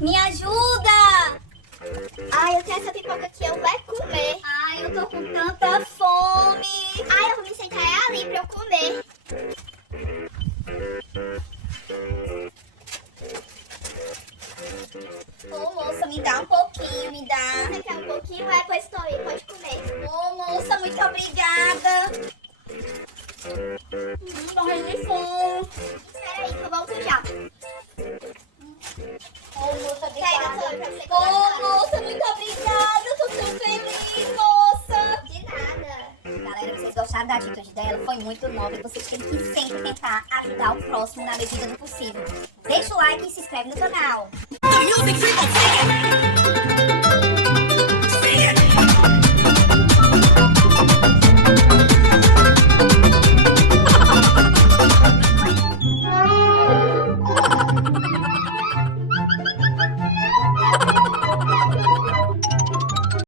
Me ajuda! Ai, eu tenho essa pipoca aqui, eu vou comer. Ai, eu tô com tanta fome. Ai, eu vou me sentar ali pra eu comer. Ô, moça, me dá um pouquinho, me dá. Você quer um pouquinho? É, pois tome, pode comer. Ô, moça, muito obrigada. Morrendo de fome. Espera aí que eu volto já. Ô, moça, Pega, obrigada. Tony, pra você Ô, comer. moça, muito obrigada. Eu tô tão feliz, moça. De nada. Galera, vocês gostaram da atitude dela? Foi muito nobre. Vocês têm que sempre tentar ajudar o próximo na medida do possível. Deixa o like e se inscreve no canal. The music freak on